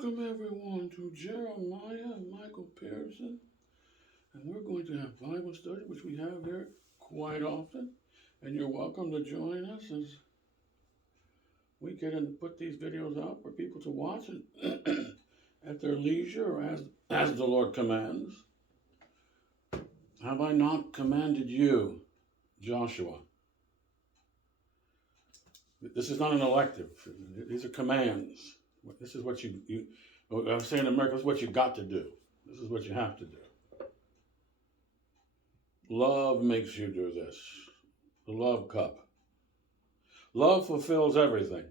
Welcome everyone to Jeremiah and Michael Pearson, and we're going to have Bible study, which we have here quite often. And you're welcome to join us as we get and put these videos out for people to watch and at their leisure or as the Lord commands. Have I not commanded you, Joshua? This is not an elective. These are commands. This is what I say in America, this is what you got to do. This is what you have to do. Love makes you do this. The love cup. Love fulfills everything.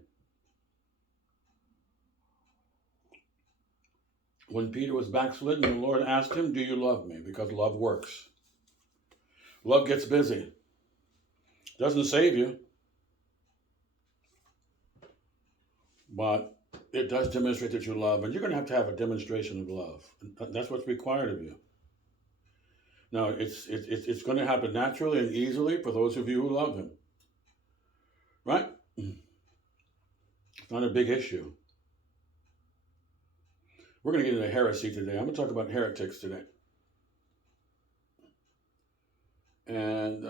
When Peter was backslidden, the Lord asked him, "Do you love me?" Because love works. Love gets busy. Doesn't save you, but it does demonstrate that you love. And you're going to have a demonstration of love. That's what's required of you. Now, it's going to happen naturally and easily for those of you who love him. Right? It's not a big issue. We're going to get into heresy today. I'm going to talk about heretics today. And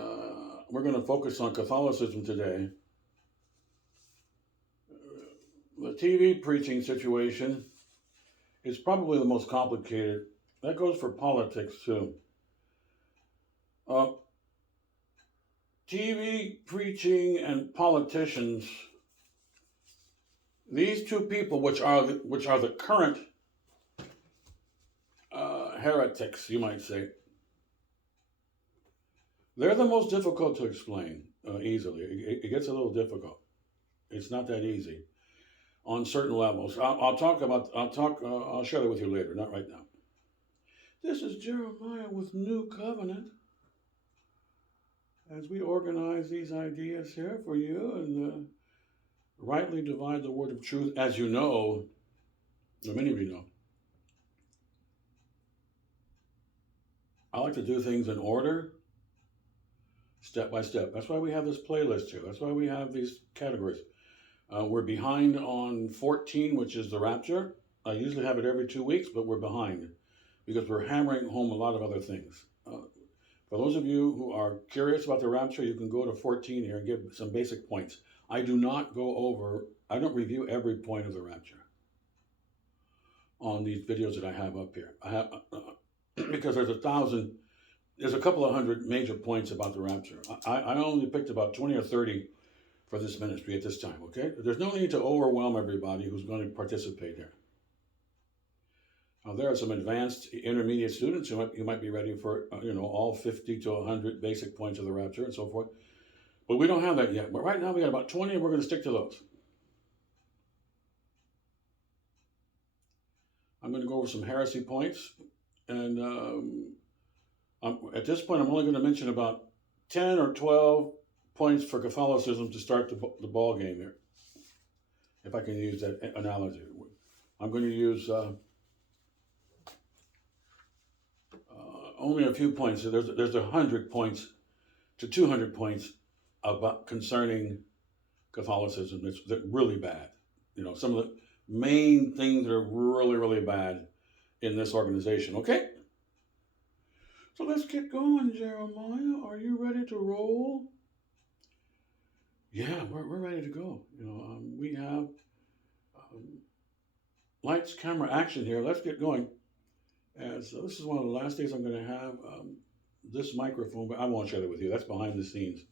we're going to focus on Catholicism today. The TV preaching situation is probably the most complicated. That goes for politics too. TV preaching and politicians, these two people, which are the current heretics, you might say, they're the most difficult to explain easily. It gets a little difficult. It's not that easy on certain levels. I'll share that with you later, not right now. This is Jeremiah with New Covenant, as we organize these ideas here for you and rightly divide the word of truth. As you know, or many of you know, I like to do things in order, step by step. That's why we have this playlist here. That's why we have these categories. We're behind on 14, which is the rapture. I usually have it every 2 weeks, but we're behind because we're hammering home a lot of other things. For those of you who are curious about the rapture, you can go to 14 here and give some basic points. I don't review every point of the rapture on these videos that I have up here. I have because there's a couple of hundred major points about the rapture. I only picked about 20 or 30 for this ministry at this time, okay? There's no need to overwhelm everybody who's going to participate here. Now, there are some advanced intermediate students who might be ready for, all 50 to 100 basic points of the rapture and so forth. But we don't have that yet. But right now we got about 20 and we're going to stick to those. I'm going to go over some heresy points. And at this point, I'm only going to mention about 10 or 12 points for Catholicism to start the ball game here. If I can use that analogy. I'm going to use only a few points. So there's 100 points to 200 points about concerning Catholicism. That's really bad. Some of the main things that are really, really bad in this organization. Okay? So let's get going, Jeremiah. Are you ready to roll? Yeah, we're ready to go. We have lights, camera, action here. Let's get going. As this is one of the last days I'm going to have this microphone, but I won't share it with you. That's behind the scenes.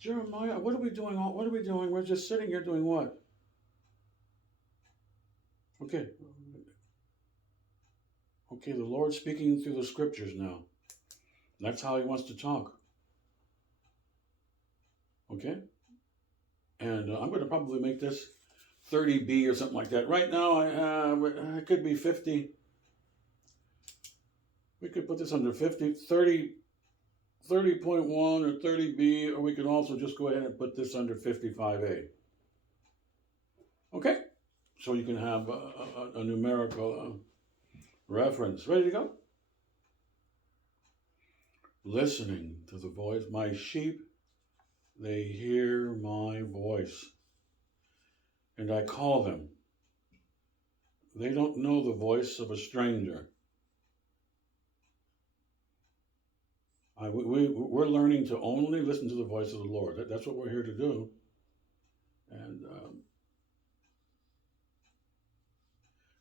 Jeremiah, what are we doing? What are we doing? We're just sitting here doing what? Okay. Okay, the Lord's speaking through the scriptures now. That's how he wants to talk. Okay? And I'm going to probably make this 30B or something like that. Right now, it could be 50. We could put this under 50, 30.1 or 30B, or we can also just go ahead and put this under 55A. Okay? So you can have a numerical reference. Ready to go? Listening to the voice. My sheep, they hear my voice. And I call them. They don't know the voice of a stranger. We're learning to only listen to the voice of the Lord. That's what we're here to do. And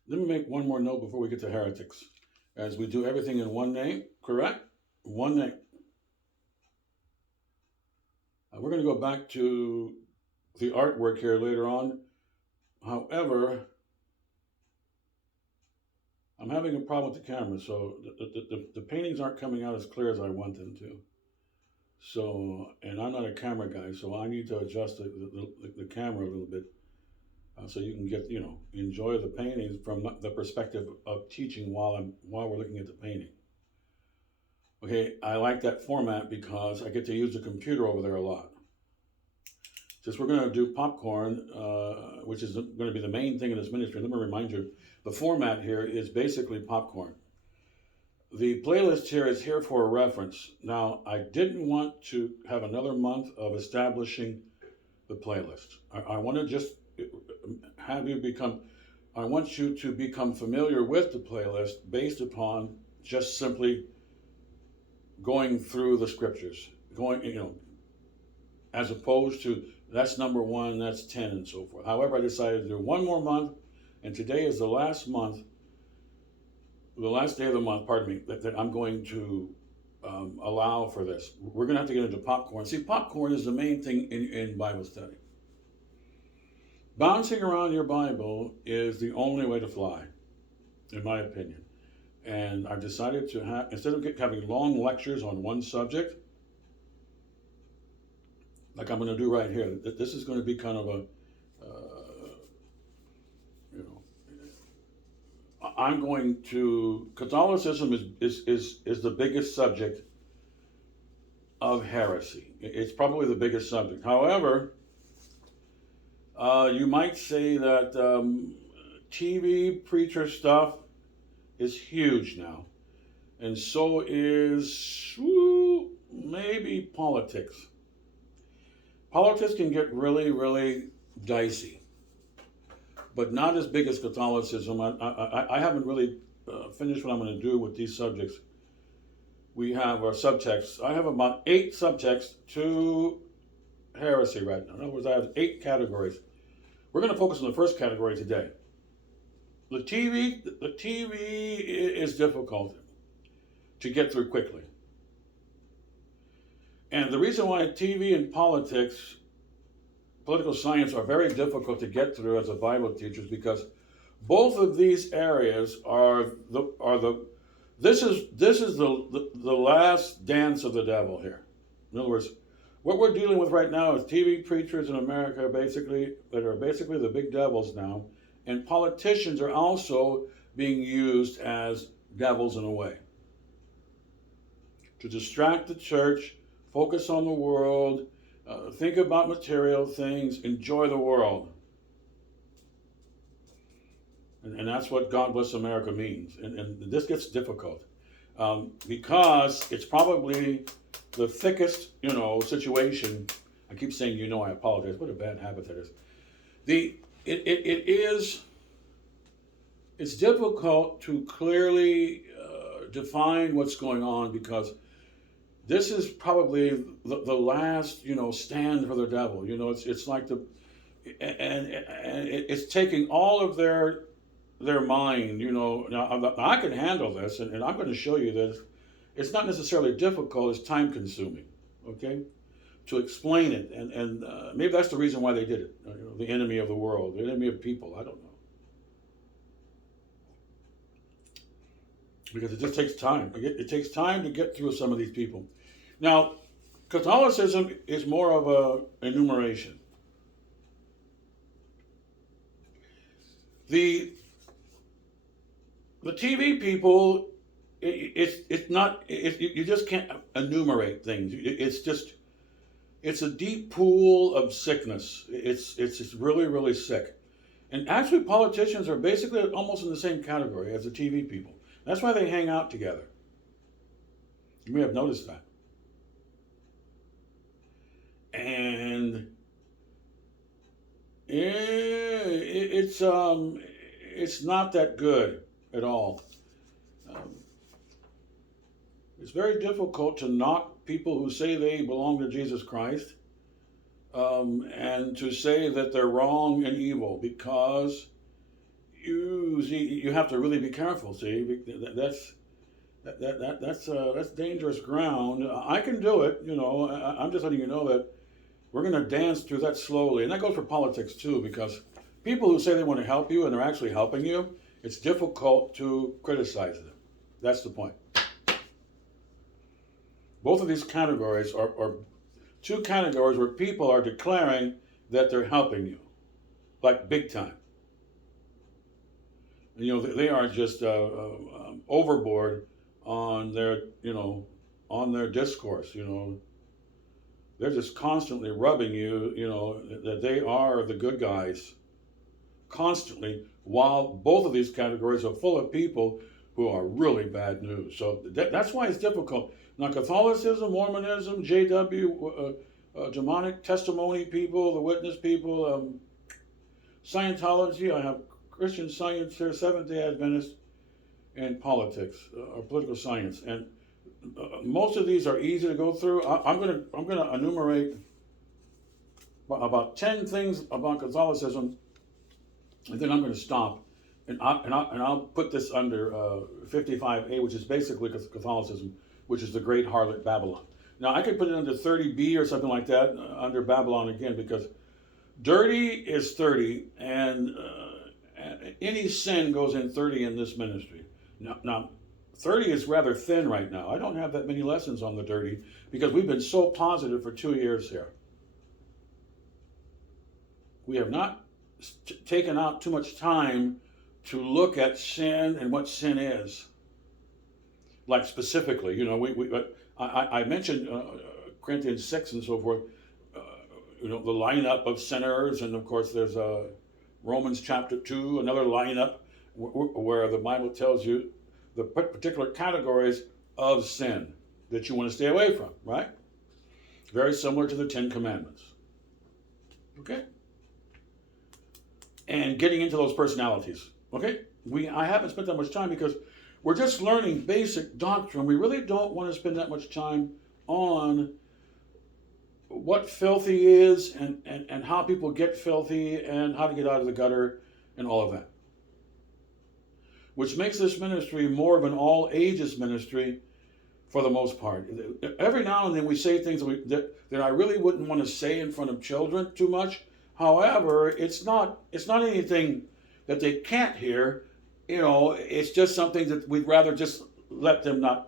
let me make one more note before we get to heretics. As we do everything in one name, correct? One name. We're going to go back to the artwork here later on. However, I'm having a problem with the camera, so the paintings aren't coming out as clear as I want them to. So, and I'm not a camera guy, so I need to adjust the camera a little bit so you can get, enjoy the paintings from the perspective of teaching while we're looking at the painting. Okay, I like that format because I get to use the computer over there a lot. Since we're going to do popcorn, which is going to be the main thing in this ministry, let me remind you, the format here is basically popcorn. The playlist here is here for a reference. Now, I didn't want to have another month of establishing the playlist. I want to just have you I want you to become familiar with the playlist based upon just simply going through the scriptures, as opposed to that's number 1, that's 10, and so forth. However, I decided to do one more month, and today is the last day of the month, pardon me, that I'm going to allow for this. We're going to have to get into popcorn. See, popcorn is the main thing in Bible study. Bouncing around your Bible is the only way to fly, in my opinion. And I've decided to have, instead of having long lectures on one subject, like I'm going to do right here, this is going to be kind of a, I'm going to, Catholicism is the biggest subject of heresy. It's probably the biggest subject. However, you might say that TV preacher stuff is huge now. And so is maybe politics. Politics can get really, really dicey, but not as big as Catholicism. I haven't really finished what I'm going to do with these subjects. We have our subtexts. I have about 8 subtexts to heresy right now. In other words, I have 8 categories. We're going to focus on the first category today. The TV is difficult to get through quickly. And the reason why TV and political science are very difficult to get through as a Bible teacher is because both of these areas this is the last dance of the devil here. In other words, what we're dealing with right now is TV preachers in America that are basically the big devils now, and politicians are also being used as devils in a way to distract the church, focus on the world, think about material things, enjoy the world. And that's what God Bless America means. And this gets difficult because it's probably the thickest, situation. I keep saying, I apologize. What a bad habit that is. It's difficult to clearly define what's going on because this is probably the last, stand for the devil. It's like it's taking all of their mind. Now I can handle this, and I'm going to show you that it's not necessarily difficult; it's time consuming. Okay, to explain it, and maybe that's the reason why they did it. The enemy of the world, the enemy of people. I don't know. Because it just takes time. It takes time to get through some of these people. Now, Catholicism is more of a enumeration. The TV people, it's not. You just can't enumerate things. It's a deep pool of sickness. It's just really, really sick. And actually, politicians are basically almost in the same category as the TV people. That's why they hang out together. You may have noticed that. And it's it's not that good at all. Um, it's very difficult to knock people who say they belong to Jesus Christ, and to say that they're wrong and evil, because you have to really be careful. See, that's dangerous ground. I can do it. I'm just letting you know that we're going to dance through that slowly, and that goes for politics too. Because people who say they want to help you and they're actually helping you, it's difficult to criticize them. That's the point. Both of these categories are two categories where people are declaring that they're helping you, like big time. They are just overboard on their discourse. They're just constantly rubbing you, that they are the good guys, constantly, while both of these categories are full of people who are really bad news. So that's why it's difficult. Now, Catholicism, Mormonism, JW, demonic testimony people, the witness people, Scientology, I have Christian Science here, Seventh-day Adventist, and politics, or political science. And most of these are easy to go through. I'm gonna enumerate about 10 things about Catholicism, and then I'm going to stop, and I'll put this under 55A, which is basically Catholicism, which is the great harlot Babylon. Now I could put it under 30B or something like that, under Babylon again, because dirty is 30, and any sin goes in 30 in this ministry. Now 30 is rather thin right now. I don't have that many lessons on the dirty because we've been so positive for 2 years here. We have not taken out too much time to look at sin and what sin is. Like specifically, I mentioned Corinthians 6 and so forth, the lineup of sinners, and of course there's Romans chapter 2, another lineup where the Bible tells you the particular categories of sin that you want to stay away from, right? Very similar to the 10 Commandments. Okay? And getting into those personalities, okay? I haven't spent that much time because we're just learning basic doctrine. We really don't want to spend that much time on what filthy is and how people get filthy and how to get out of the gutter and all of that. Which makes this ministry more of an all ages ministry for the most part. Every now and then we say things that I really wouldn't want to say in front of children too much. However, it's not anything that they can't hear. It's just something that we'd rather just let them not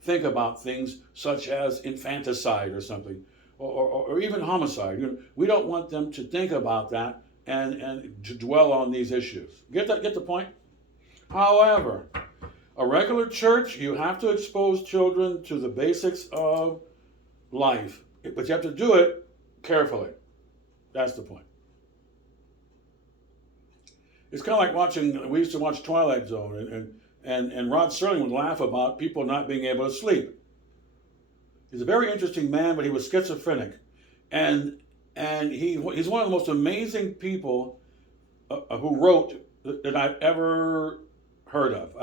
think about, things such as infanticide or something, or even homicide. We don't want them to think about that and to dwell on these issues. Get the point? However, a regular church, you have to expose children to the basics of life, but you have to do it carefully. That's the point. It's kind of like we used to watch Twilight Zone, and Rod Serling would laugh about people not being able to sleep. He's a very interesting man, but he was schizophrenic. And he's one of the most amazing people who wrote that I've ever heard of.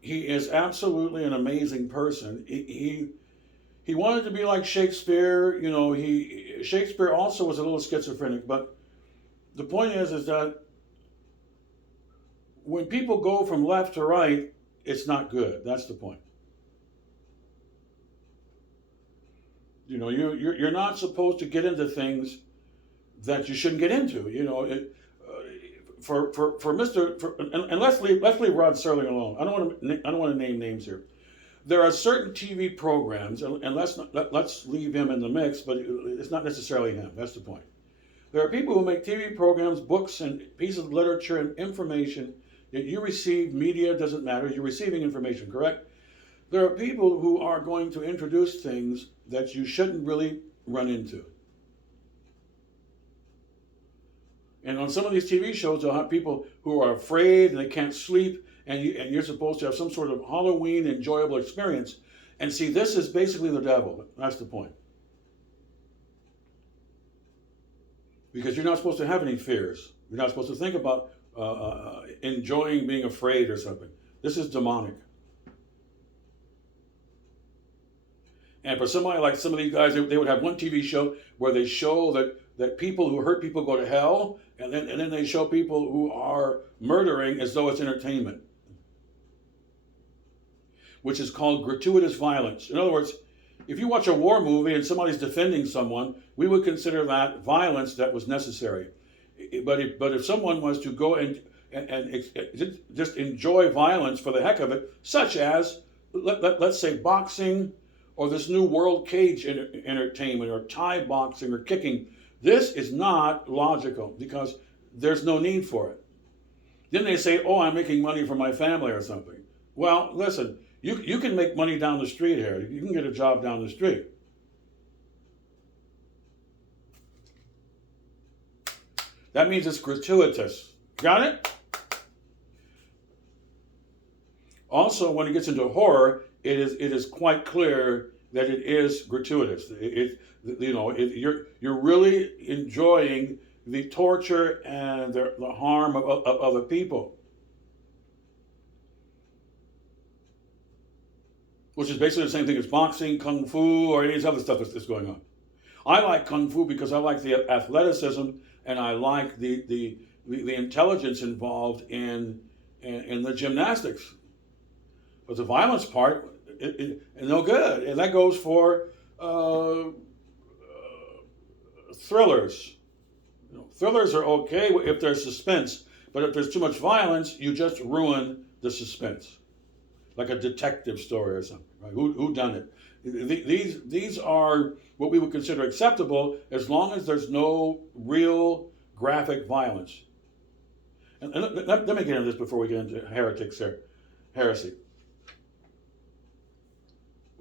He is absolutely an amazing person. He wanted to be like Shakespeare. Shakespeare also was a little schizophrenic, but the point is that when people go from left to right, it's not good. That's the point. You're not supposed to get into things that you shouldn't get into. And let's leave Rod Serling alone. I don't want to name names here. There are certain TV programs, and let's leave him in the mix, but it's not necessarily him. That's the point. There are people who make TV programs, books, and pieces of literature and information that you receive. Media doesn't matter. You're receiving information, correct? There are people who are going to introduce things that you shouldn't really run into. And on some of these TV shows, they'll have people who are afraid and they can't sleep, and you're supposed to have some sort of Halloween enjoyable experience. And see, this is basically the devil. That's the point. Because you're not supposed to have any fears. You're not supposed to think about enjoying being afraid or something. This is demonic. And for somebody like some of these guys, they would have one TV show where they show that people who hurt people go to hell, and then they show people who are murdering as though it's entertainment, which is called gratuitous violence. In other words, if you watch a war movie and somebody's defending someone, we would consider that violence that was necessary. But if someone was to go and just enjoy violence for the heck of it, such as let's say boxing, or this new world cage entertainment, or Thai boxing, or kicking, this is not logical because there's no need for it. Then they say, oh, I'm making money for my family or something. Well, listen, you can make money down the street here. You can get a job down the street. That means it's gratuitous. Got it? Also, when it gets into horror, it is quite clear that it is gratuitous. You're really enjoying the torture and the harm of other people, which is basically the same thing as boxing, kung fu, or any of this other stuff that's going on. I like kung fu because I like the athleticism, and I like the intelligence involved in the gymnastics. But the violence part, no good. And that goes for thrillers. Thrillers are okay if there's suspense, but if there's too much violence, you just ruin the suspense. Like a detective story or something, right? Who done it? These are what we would consider acceptable as long as there's no real graphic violence. And let me get into this before we get into heretics here, heresy.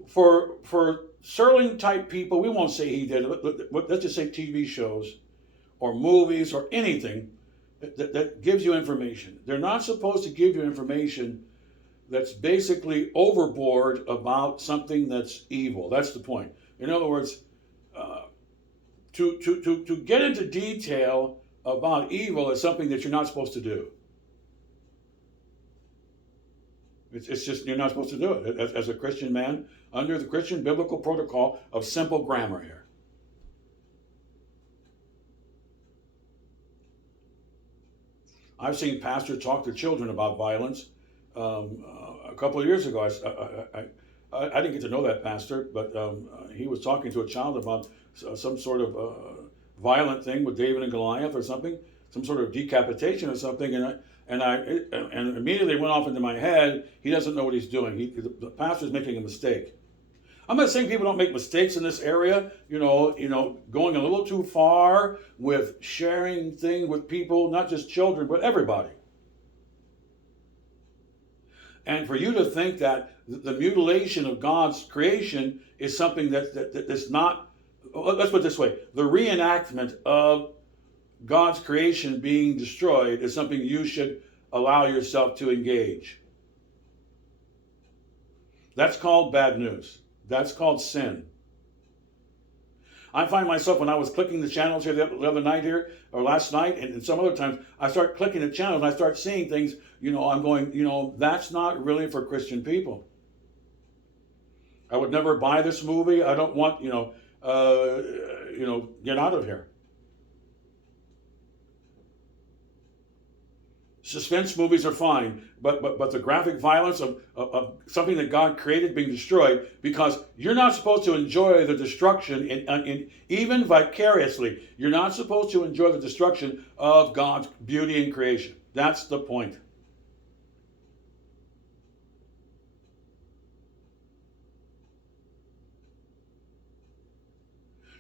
For Serling type people, we won't say he did it. Let's just say TV shows or movies or anything that gives you information. They're not supposed to give you information that's basically overboard about something that's evil. That's the point. In other words, to get into detail about evil is something that you're not supposed to do. It's just, you're not supposed to do it as a Christian man under the Christian biblical protocol of simple grammar here. I've seen pastors talk to children about violence. A couple of years ago, I didn't get to know that pastor, but he was talking to a child about some sort of violent thing with David and Goliath or something, some sort of decapitation or something, and immediately went off into my head. He doesn't know what he's doing. The pastor's making a mistake. I'm not saying people don't make mistakes in this area, going a little too far with sharing things with people, not just children, but everybody. And for you to think that the mutilation of God's creation is something that's not, let's put it this way, the reenactment of God's creation being destroyed is something you should allow yourself to engage. That's called bad news. That's called sin. I find myself, when I was clicking the channels here the other night here, or last night, and some other times, I start clicking the channels and I start seeing things, I'm going, that's not really for Christian people. I would never buy this movie. I don't want, get out of here. Suspense movies are fine, but the graphic violence of something that God created being destroyed, because you're not supposed to enjoy the destruction, even vicariously. You're not supposed to enjoy the destruction of God's beauty in creation. That's the point.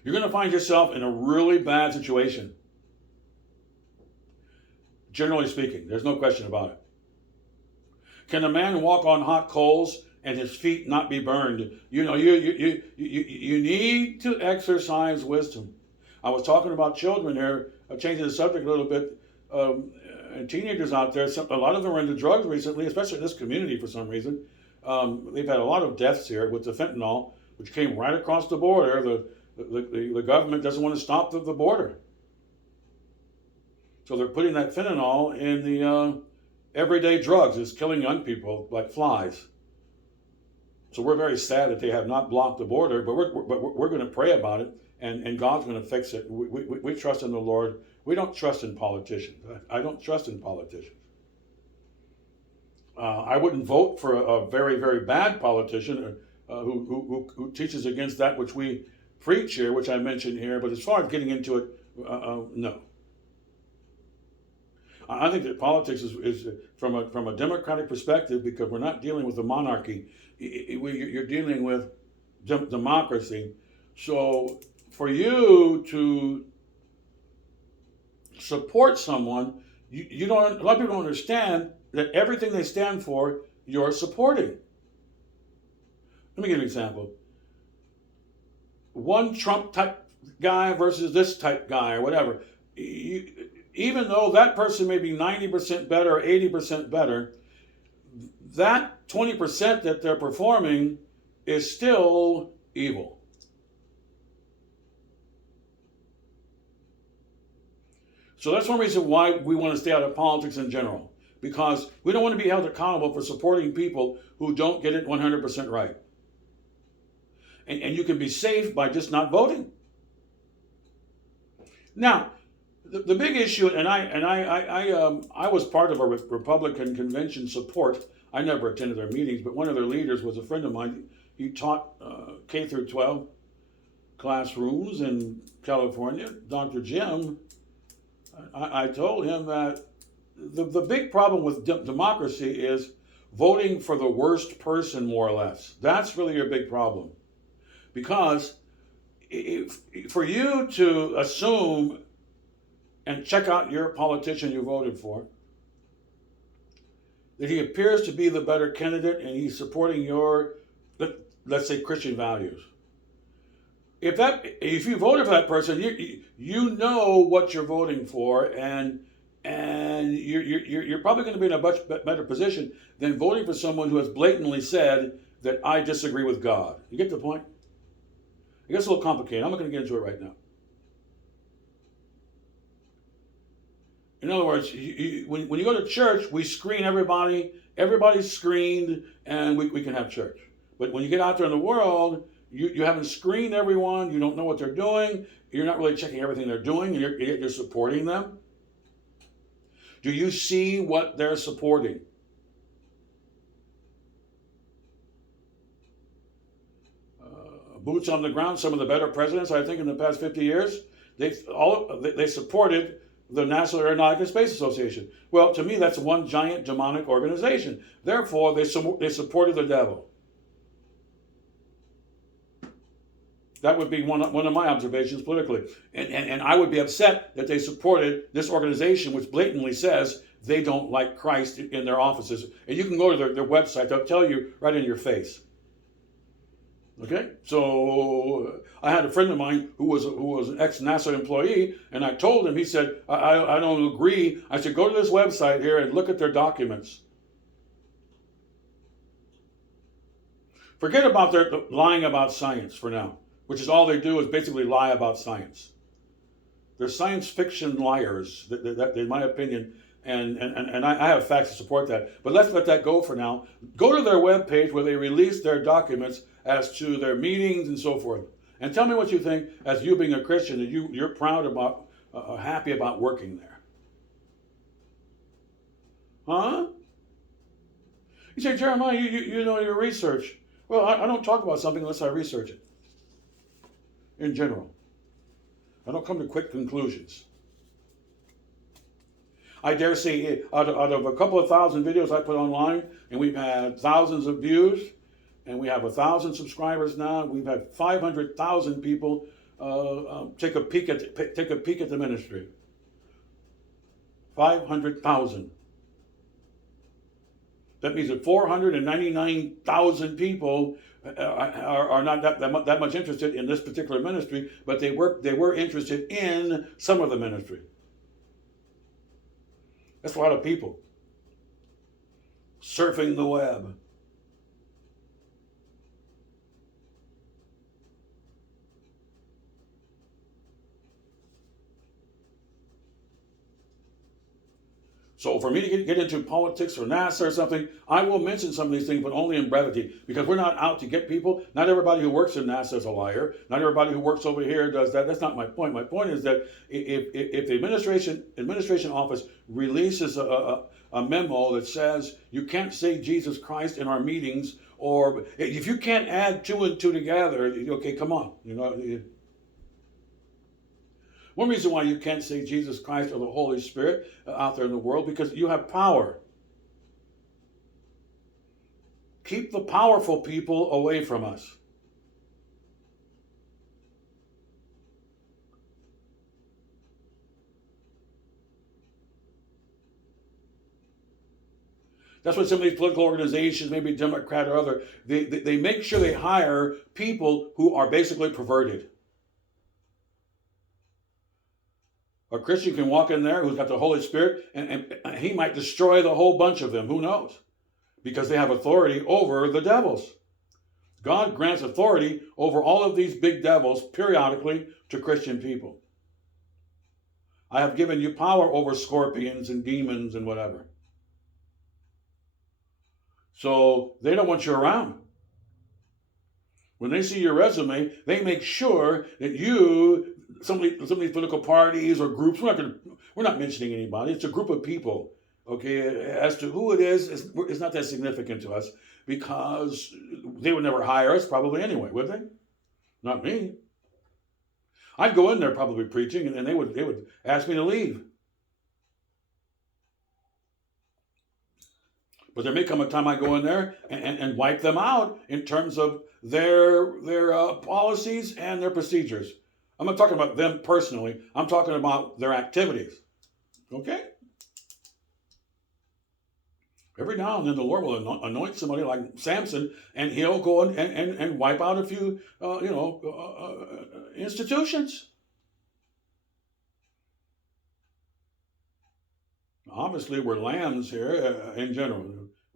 You're going to find yourself in a really bad situation. Generally speaking, there's no question about it. Can a man walk on hot coals and his feet not be burned? You need to exercise wisdom. I was talking about children here, changing the subject a little bit, and teenagers out there. A lot of them are into drugs recently, especially in this community for some reason. They've had a lot of deaths here with the fentanyl, which came right across the border. The government doesn't want to stop the border. So they're putting that fentanyl in the everyday drugs. It's killing young people like flies. So we're very sad that they have not blocked the border, but we're going to pray about it, and God's going to fix it. We trust in the Lord. We don't trust in politicians. I don't trust in politicians. I wouldn't vote for a very, very bad politician who teaches against that which we preach here, which I mentioned here. But as far as getting into it, no. I think that politics is from a democratic perspective, because we're not dealing with a monarchy. You're dealing with democracy. So for you to support someone, you don't. A lot of people don't understand that everything they stand for, you're supporting. Let me give you an example. One Trump type guy versus this type guy or whatever. Even though that person may be 90% better or 80% better, that 20% that they're performing is still evil. So that's one reason why we want to stay out of politics in general, because we don't want to be held accountable for supporting people who don't get it 100% right. And you can be safe by just not voting. Now, the big issue, and I was part of a Republican convention support. I never attended their meetings, but one of their leaders was a friend of mine. He taught K through 12 classrooms in California, Dr. Jim. I told him that the big problem with democracy is voting for the worst person, more or less. That's really your big problem. Because for you to assume and check out your politician you voted for, that he appears to be the better candidate and he's supporting your, let's say, Christian values. If you voted for that person, you know what you're voting for, and you're probably going to be in a much better position than voting for someone who has blatantly said that I disagree with God. You get the point? It gets a little complicated. I'm not going to get into it right now. In other words, when you go to church, we screen everybody. Everybody's screened, and we can have church. But when you get out there in the world, you haven't screened everyone. You don't know what they're doing. You're not really checking everything they're doing, and you're supporting them. Do you see what they're supporting? Boots on the ground, some of the better presidents, I think, in the past 50 years, they supported the National Aeronautic and Space Association. Well, to me, that's one giant demonic organization. Therefore, they supported the devil. That would be one of my observations politically. And I would be upset that they supported this organization which blatantly says they don't like Christ in their offices. And you can go to their website, they'll tell you right in your face. Okay, so I had a friend of mine who was an ex-NASA employee, and I told him, he said, I don't agree. I said, go to this website here and look at their documents. Forget about their lying about science for now, which is all they do is basically lie about science. They're science fiction liars, that in my opinion, and I have facts to support that. But let's let that go for now. Go to their webpage where they release their documents as to their meetings and so forth. And tell me what you think, as you being a Christian, that you're proud about, happy about working there. Huh? You say, Jeremiah, you know your research. Well, I don't talk about something unless I research it. In general. I don't come to quick conclusions. I dare say, out of a couple of thousand videos I put online, and we've had thousands of views, and we have 1,000 subscribers now. We've had 500,000 people take a peek at the ministry. 500,000. That means that 499,000 people are not that much interested in this particular ministry, but they were interested in some of the ministry. That's a lot of people surfing the web. So for me to get into politics or NASA or something, I will mention some of these things, but only in brevity, because we're not out to get people. Not everybody who works in NASA is a liar. Not everybody who works over here does that. That's not my point. My point is that if the administration office releases a memo that says you can't say Jesus Christ in our meetings, or if you can't add two and two together, okay, come on, One reason why you can't say Jesus Christ or the Holy Spirit out there in the world, because you have power. Keep the powerful people away from us. That's what some of these political organizations, maybe Democrat or other, they make sure they hire people who are basically perverted. A Christian can walk in there who's got the Holy Spirit, and he might destroy the whole bunch of them. Who knows? Because they have authority over the devils. God grants authority over all of these big devils periodically to Christian people. I have given you power over scorpions and demons and whatever. So they don't want you around. When they see your resume, they make sure that some of these political parties or groups, we're not mentioning anybody, it's a group of people, okay? As to who it is, it's not that significant to us, because they would never hire us probably anyway, would they? Not me. I'd go in there probably preaching, and they would ask me to leave. But there may come a time I go in there and wipe them out in terms of their policies and their procedures. I'm not talking about them personally. I'm talking about their activities. Okay? Every now and then the Lord will anoint somebody like Samson, and he'll go and wipe out a few, institutions. Obviously, we're lambs here in general.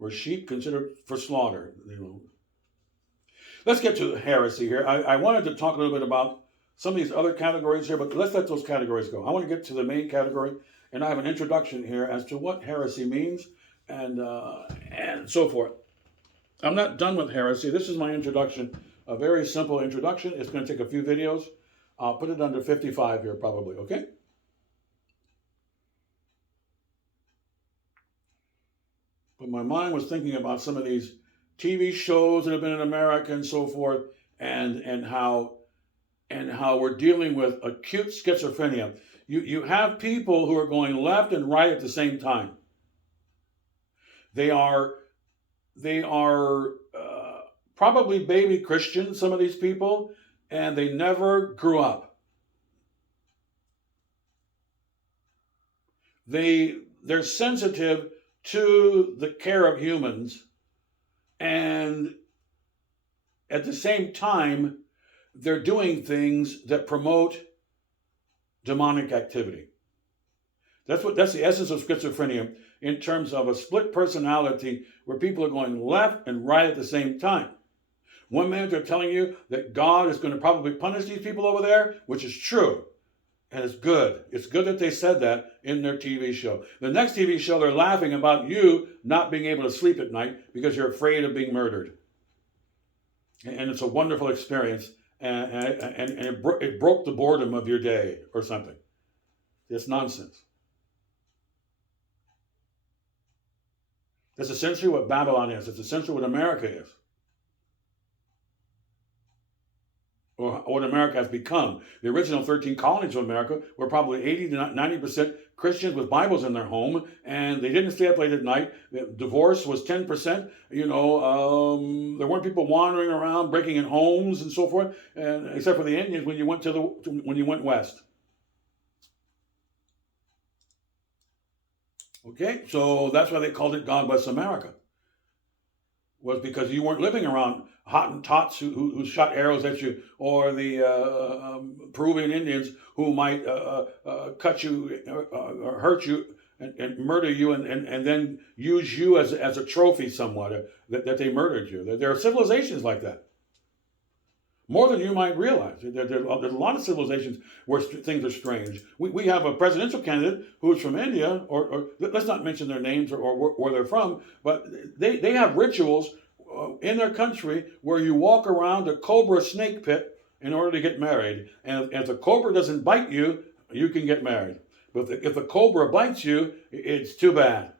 We're sheep considered for slaughter. Let's get to heresy here. I wanted to talk a little bit about some of these other categories here, but let's let those categories go. I want to get to the main category, and I have an introduction here as to what heresy means and so forth. I'm not done with heresy. This is my introduction, a very simple introduction. It's going to take a few videos. I'll put it under 55 here probably, okay? But my mind was thinking about some of these TV shows that have been in America and so forth, and how we're dealing with acute schizophrenia. You have people who are going left and right at the same time. They are probably baby Christians, some of these people, and they never grew up. They're sensitive to the care of humans, and at the same time, they're doing things that promote demonic activity. That's the essence of schizophrenia, in terms of a split personality where people are going left and right at the same time. One minute they're telling you that God is going to probably punish these people over there, which is true. And it's good. It's good that they said that in their TV show. The next TV show, they're laughing about you not being able to sleep at night because you're afraid of being murdered. And it's a wonderful experience. And it broke the boredom of your day or something. It's nonsense. That's essentially what Babylon is. It's essentially what America is. Or what America has become. The original 13 colonies of America were probably 80 to 90% Christians with Bibles in their home, and they didn't stay up late at night. Divorce was 10%. There weren't people wandering around breaking in homes and so forth, and except for the Indians when you went west. Okay, so that's why they called it God Bless America. Was because you weren't living around Hottentots who shot arrows at you, or the Peruvian Indians who might cut you or hurt you and murder you, and then use you as a trophy somewhat, that they murdered you. There are civilizations like that. More than you might realize. There's a lot of civilizations where things are strange. We have a presidential candidate who is from India, or let's not mention their names or where they're from, but they have rituals in their country where you walk around a cobra snake pit in order to get married. And if the cobra doesn't bite you, you can get married. But if the cobra bites you, it's too bad.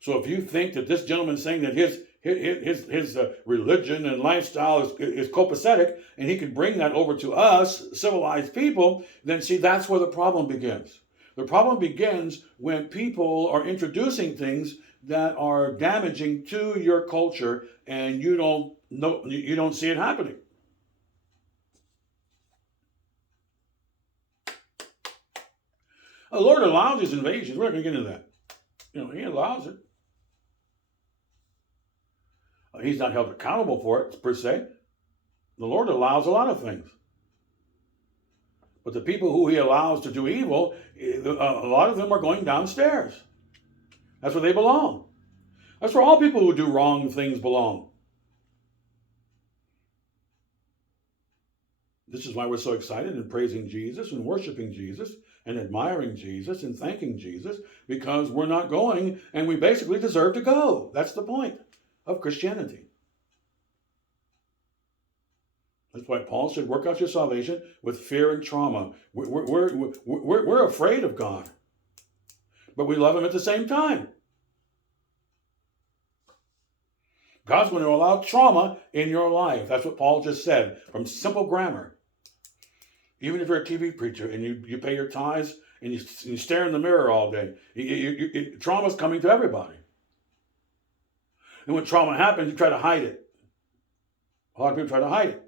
So if you think that this gentleman's saying that his religion and lifestyle is copacetic, and he can bring that over to us, civilized people, then see, that's where the problem begins. The problem begins when people are introducing things that are damaging to your culture, and you don't see it happening. The Lord allows these invasions. We're not going to get into that. He allows it. He's not held accountable for it, per se. The Lord allows a lot of things. But the people who he allows to do evil, a lot of them are going downstairs. That's where they belong. That's where all people who do wrong things belong. This is why we're so excited in praising Jesus and worshiping Jesus and admiring Jesus and thanking Jesus, because we're not going and we basically deserve to go. That's the point of Christianity. That's why Paul said, work out your salvation with fear and trauma. We're afraid of God, but we love him at the same time. God's going to allow trauma in your life. That's what Paul just said, from simple grammar. Even if you're a TV preacher and you pay your tithes and you stare in the mirror all day, trauma's coming to everybody. And when trauma happens, you try to hide it. A lot of people try to hide it.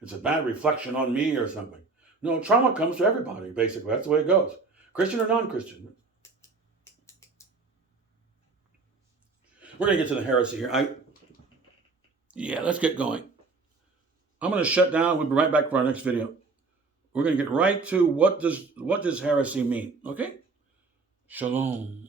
It's a bad reflection on me or something. No, trauma comes to everybody, basically. That's the way it goes. Christian or non-Christian. We're going to get to the heresy here. Let's get going. I'm going to shut down. We'll be right back for our next video. We're going to get right to what does heresy mean, okay? Shalom.